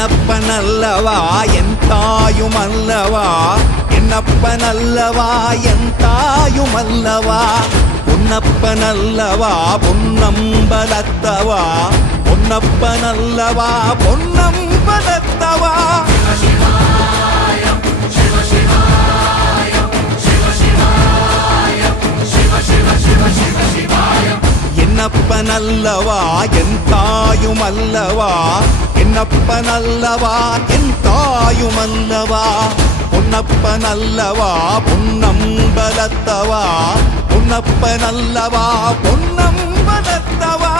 என்னப்பனல்லவா என் தாயுமல்லவா, என்னப்பனல்லவா என் தாயுமல்லவா, பொன்னப்பனல்லவா பொன்னம்பலத்தவா, பொன்னப்பனல்லவா பொன்னம்பலத்தவா. என்னப்பனல்லவா என் தாயுமல்லவா, என்னப்பனல்லவா என் தாயுமல்லவா, பொன்னப்பனல்லவா பொன்னம்பலத்தவா, பொன்னப்பனல்லவா பொன்னம்பலத்தவா.